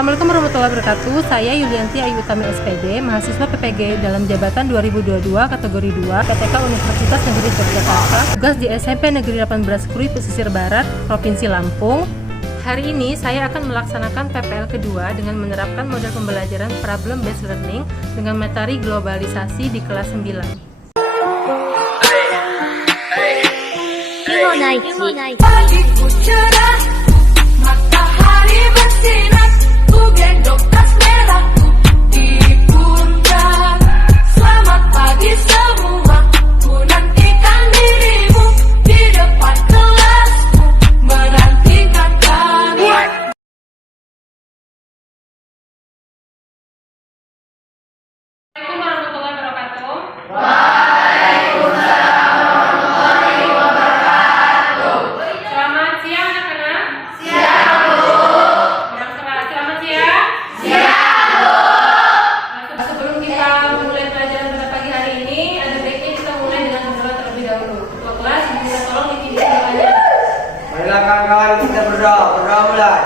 Assalamualaikum warahmatullahi wabarakatuh. Saya Yulianti Ayu Utami SPD, mahasiswa PPG dalam jabatan 2022 kategori 2 PTK Universitas Negeri Yogyakarta. Tugas di SMP Negeri 18 Krui Pesisir Barat, Provinsi Lampung. Hari ini saya akan melaksanakan PPL kedua dengan menerapkan model pembelajaran problem based learning dengan materi globalisasi di kelas 9. Pagiku cerah, matahari bersinar, ku gendong tas merahku di pundak. Selamat pagi semua, ku nantikan dirimu di depan kelasku, menantikan kamu. Assalamualaikum warahmatullahi wabarakatuh. Selamat siang anak-anak. Siang, Bu. Yang selamat siang. Siang, Bu. Sebelum kita mulai pelajaran pada pagi hari ini, ada baiknya kita mulai dengan berdoa terlebih dahulu. Ketua kelas, bisa tolong ikuti doanya. Marilah kawan-kawan kita berdoa mulai.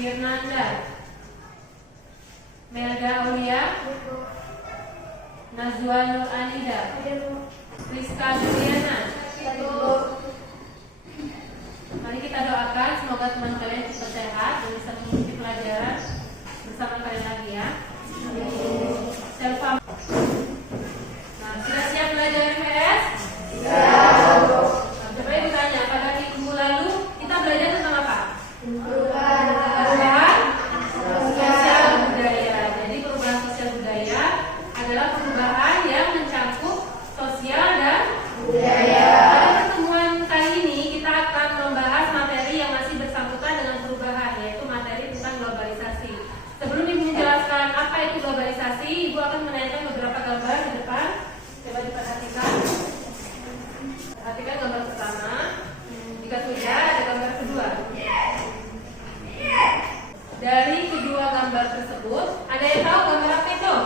Mirnanda, Melda Aulia, Nazwa Nur Anida, Rizka Juliana. Mari kita doakan semoga teman kalian cepat sehat dan bisa mengikuti pelajaran bersama kalian lagi ya. Selva. Nah, sudah siap belajar MPS? Siap. Nah, coba ibu tanya, pada minggu lalu kita belajar tentang apa? Perubahan sosial budaya. Jadi perubahan sosial budaya adalah perubahan yang mencakup sosial dan budaya. Pada pertemuan kali ini kita akan membahas materi yang masih bersangkutan dengan perubahan, yaitu materi tentang globalisasi. Sebelum ibu menjelaskan apa itu globalisasi, ibu akan menanyakan beberapa gambar di depan. Coba diperhatikan. Perhatikan gambar pertama. Jika sudah, ada gambar kedua. Dari kedua gambar tersebut, ada yang tahu gambar apa itu?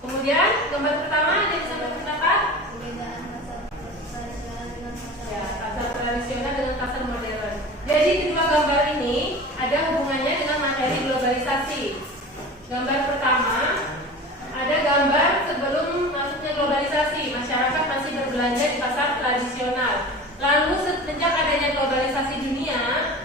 Kemudian gambar pertama ada yang bisa berpendapat? Ya, pasar tradisional dengan pasar modern. Jadi kedua gambar ini ada hubungannya dengan materi globalisasi. Gambar pertama ada gambar sebelum masuknya globalisasi, masyarakat masih berbelanja di pasar tradisional. Lalu sejak adanya globalisasi dunia,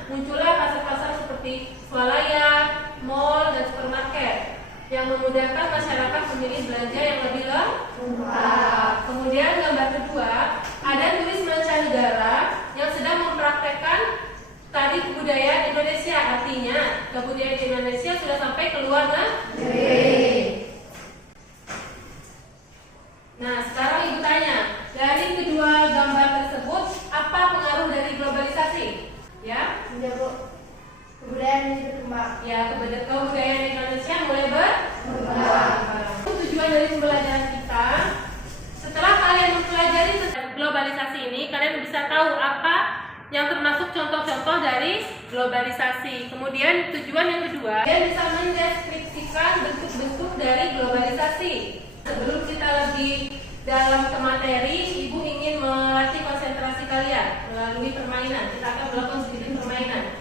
muncullah pasar-pasar seperti swalayan, mall, dan supermarket yang memudahkan masyarakat memilih belanja yang lebih lengkap. Kemudian gambar kedua, ada turis mancanegara yang sedang mempraktekkan tadi kebudayaan Indonesia. Artinya, kebudayaan Indonesia sudah sampai ke luar negeri. Nah, sekarang ibu tanya, dari kedua gambar tersebut, apa pengaruh dari globalisasi? Ya? Kebudayaan ini berkembang. Ya, kebudayaan Indonesia mulai berkembang. Tujuan dari pembelajaran kita, setelah kalian mempelajari tentang globalisasi ini, kalian bisa tahu apa yang termasuk contoh-contoh dari globalisasi. Kemudian tujuan yang kedua, kalian bisa mendeskripsikan bentuk-bentuk dari globalisasi. Sebelum kita lebih dalam ke materi, ibu ingin melatih konsentrasi kalian melalui permainan. Kita akan melakukan sedikit permainan.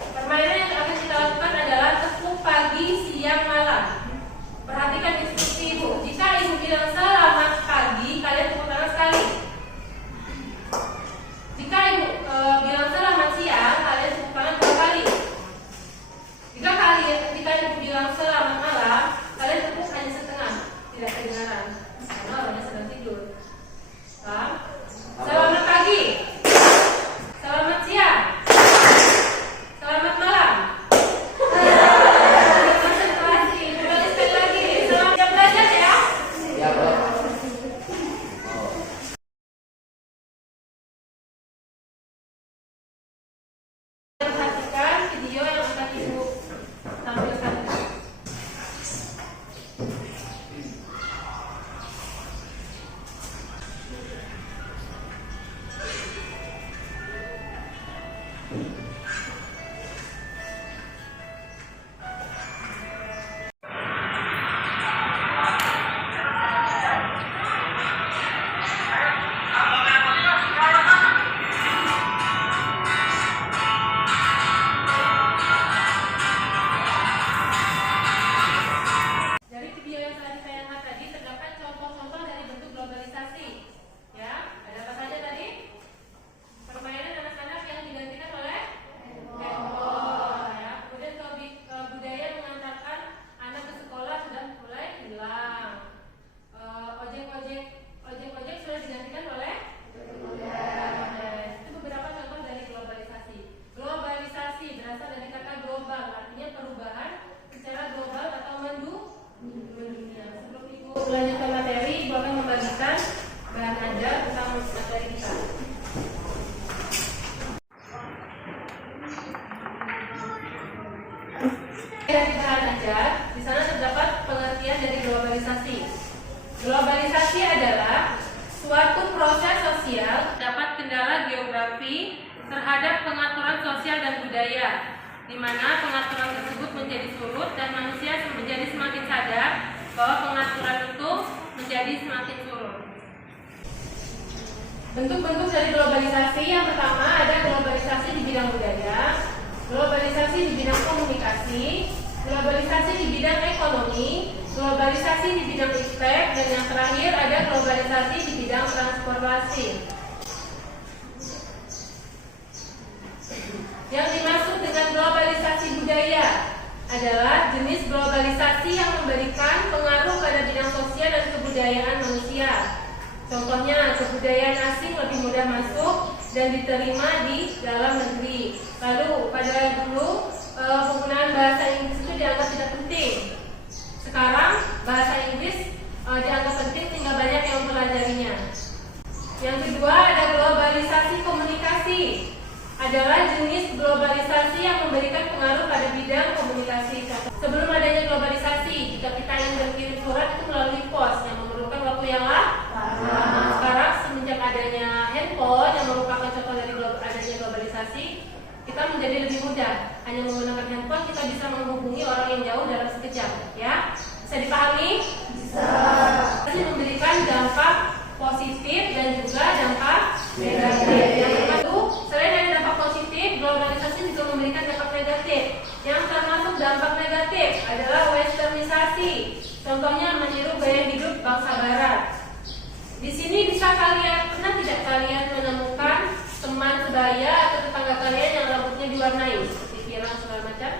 Permainan yang akan kita lakukan adalah tepuk pagi, siang, malam. Perhatikan instruksi ibu. Jika ibu bilang selamat pagi, kalian tepuk tangan sekali. Jika ibu bilang selamat siang, kalian tepuk tangan 2 kali. Jika ibu bilang selamat malam, kalian tepuk hanya setengah, tidak kedengaran karena orangnya sedang tidur. Selamat pagi, selamat siang, Dari bahan ajar, di sana terdapat pengertian dari globalisasi. Globalisasi adalah suatu proses sosial dapat kendala geografi terhadap pengaturan sosial dan budaya, di mana pengaturan tersebut menjadi surut dan manusia menjadi semakin sadar bahwa pengaturan itu menjadi semakin surut. Bentuk-bentuk dari globalisasi yang pertama ada globalisasi di bidang budaya, globalisasi di bidang komunikasi, globalisasi di bidang ekonomi, globalisasi di bidang iptek, dan yang terakhir ada globalisasi di bidang transportasi. Yang dimaksud dengan globalisasi budaya adalah jenis globalisasi yang memberikan pengaruh pada bidang sosial dan kebudayaan manusia. Contohnya, kebudayaan asing lebih mudah masuk dan diterima di dalam negeri. Lalu, pada dulu penggunaan bahasa Inggris itu dianggap tidak penting. Sekarang bahasa Inggris dianggap penting sehingga banyak yang mempelajarinya. Yang kedua ada globalisasi komunikasi. Adalah jenis globalisasi yang memberikan pengaruh pada bidang komunikasi. Sebelum adanya globalisasi, jika kita ingin berkirim surat itu melalui pos yang memerlukan waktu yang lama. Sekarang semenjak adanya handphone yang merupakan contoh dari adanya globalisasi, kita menjadi lebih mudah. Hanya menggunakan handphone kita bisa menghubungi orang yang jauh dalam sekejap. Ya, bisa dipahami? Bisa. Ini memberikan dampak positif dan juga dampak negatif. Yang kedua, selain ada dampak positif, globalisasi juga memberikan dampak negatif. Yang termasuk dampak negatif adalah westernisasi. Contohnya meniru gaya hidup bangsa Barat. Di sini bisa pernah tidak kalian menemukan teman sebaya atau tetangga kalian yang rambutnya diwarnai seperti pirang segala macam?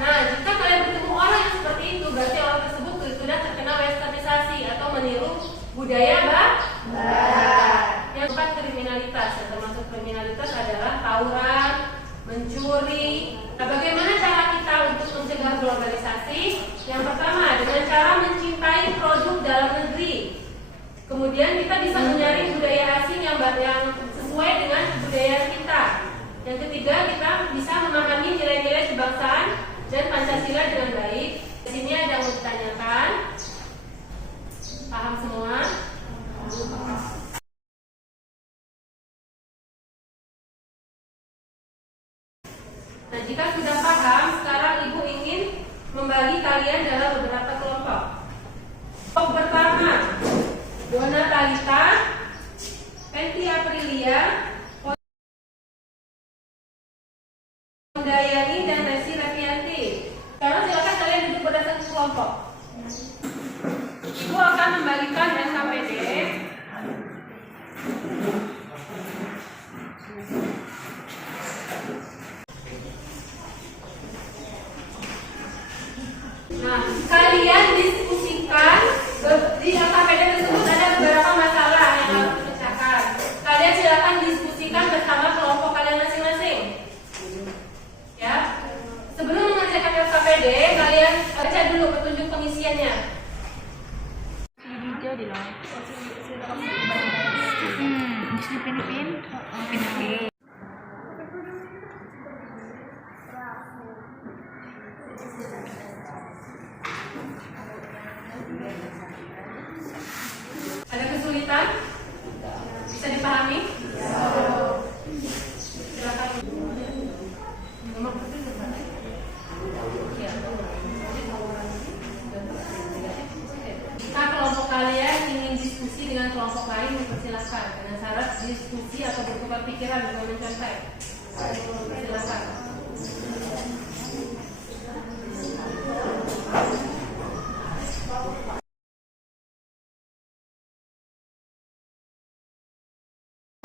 Nah, jika kalian bertemu orang yang seperti itu, berarti orang tersebut sudah terkena westernisasi atau meniru budaya Barat. Yang keempat, kriminalitas. Yang termasuk kriminalitas adalah tawuran, mencuri. Nah, bagaimana cara kita untuk mencegah globalisasi? Yang pertama, dengan cara mencintai produk dalam negeri. Kemudian kita bisa menyaring budaya asing yang sesuai dengan budaya kita. Yang ketiga, kita bisa memahami nilai-nilai kebangsaan dan Pancasila dengan baik. Di sini ada yang mau ditanyakan. Paham semua? Nah, jika sudah paham, sekarang Ibu ingin membagi kalian dalam beberapa kelompok. Kelompok pertama, Dona Talita, Penti Aprilia, Dayani, dan Resi Rafianti. Sekarang silakan kalian duduk berdasarkan kelompok. Ibu akan membagikan SKPD. Nah, kalian diskusikan di SKPD tersebut ada beberapa masalah yang harus dipecahkan. Kalian silakan diskusikan bersama kelompok kalian masing-masing. Ya, sebelum mengerjakan SKPD, kalian baca dulu petunjuk pengisiannya. Hijau di laut. Di Filipina. Ada kesulitan? Bisa dipahami? Silakan. Nomor jika kelompok kalian ingin diskusi dengan kelompok lain, dipersilakan dengan syarat diskusi atau bertukar pikiran dengan mencontek. Silakan.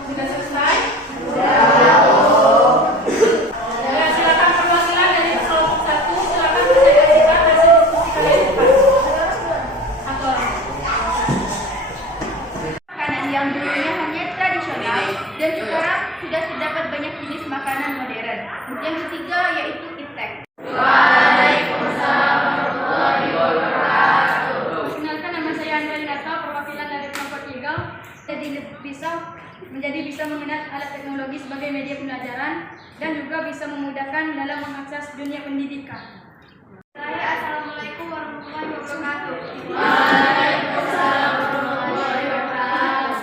Sudah selesai? Ya, silakan perwakilan dari kelompok 1, silakan presentasikan hasil diskusi kalian di depan. Satu orang. Makanan yang dulunya hanya tradisional dan sekarang sudah terdapat banyak jenis makanan modern. Yang ketiga yaitu iptek. Perkenalkan, nama saya Andrea Dinata, perwakilan dari kelompok 3. Jadi bisa mengenal alat teknologi sebagai media pembelajaran dan juga bisa bisa memudahkan dalam mengakses dunia pendidikan. Assalamualaikum warahmatullahi wabarakatuh. Waalaikumsalam warahmatullahi wabarakatuh.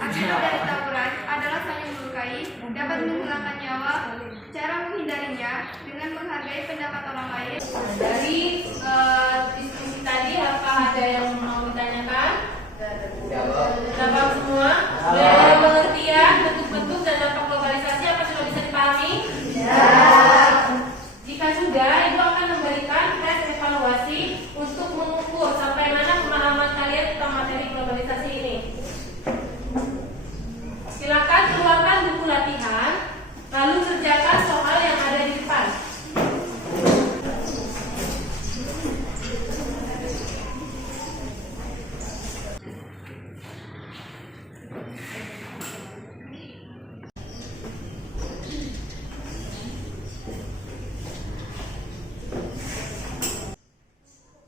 Akibat dari tawuran adalah saling melukai, dapat menghilangkan nyawa. Cara menghindarinya dengan menghargai pendapat orang lain. Dari diskusi tadi, apa ada yang mau ditanyakan? Jawab semua. Dari pengertian, bentuk-bentuk dan dampak globalisasi apa sudah bisa dipahami? Jika sudah, Ibu akan memberikan tes evaluasi untuk mengukur sampai mana pemahaman kalian tentang materi globalisasi ini. Silakan keluarkan buku latihan, lalu kerjakan soal yang ada di depan.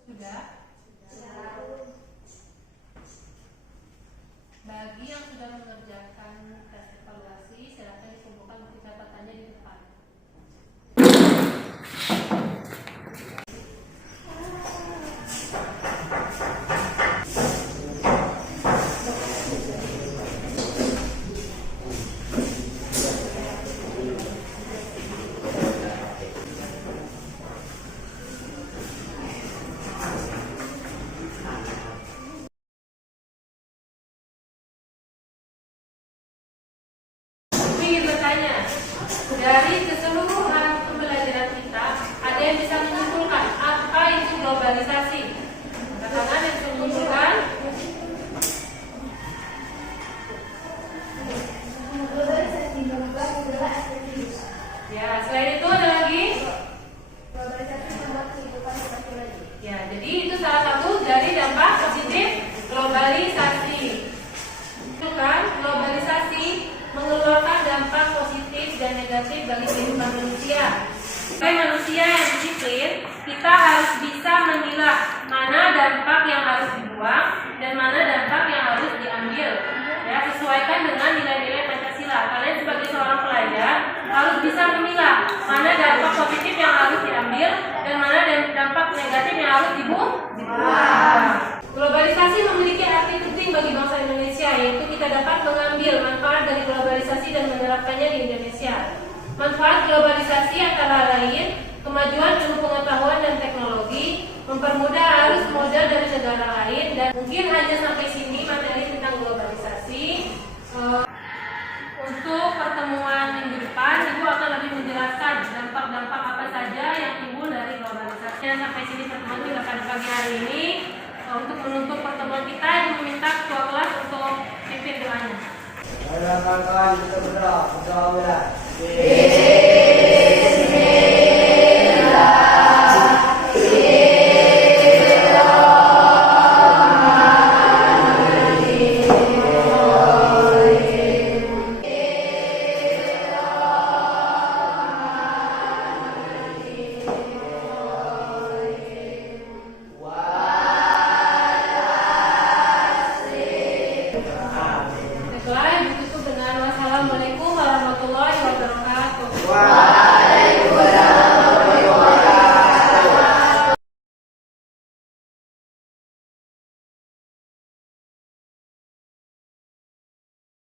Sudah? Bagi yang sudah mengerjakan tes evaluasi, silakan dikumpulkan buku catatannya di depan. Ingin bertanya, dari keseluruhan pembelajaran kita, ada yang bisa menyimpulkan apa itu globalisasi? Katakan yang bisa menyimpulkan. Globalisasi mengubah adalah efektif. Ya, selain itu ada lagi? Globalisasi membuat kehidupan semakin lagi. Ya, jadi itu salah satu dari dampak positif globalisasi. Itu kan, globalisasi mengeluarkan dampak positif dan negatif bagi kehidupan manusia. Sebagai manusia yang disiplin, kita harus bisa memilah mana dampak yang harus dibuang dan mana dampak yang harus diambil. Ya, sesuaikan dengan nilai-nilai Pancasila. Kalian sebagai seorang pelajar harus bisa memilah mana dampak positif yang harus diambil dan mana dampak negatif yang harus dibuang. Globalisasi memiliki arti penting bagi bangsa Indonesia, yaitu kita dapat mengambil manfaat dari globalisasi dan menerapkannya di Indonesia. Manfaat globalisasi antara lain kemajuan ilmu pengetahuan dan teknologi, mempermudah arus modal dari negara lain, dan mungkin hanya sampai sini materi tentang globalisasi. Untuk pertemuan minggu depan, Ibu akan lebih menjelaskan dampak-dampak apa saja yang timbul dari globalisasi. Dan sampai sini pertemuan kita pada pagi hari ini. Untuk menutup pertemuan kita, Ibu meminta ketua kelas untuk pimpin doanya. Kawan-kawan kita berdoa mulai.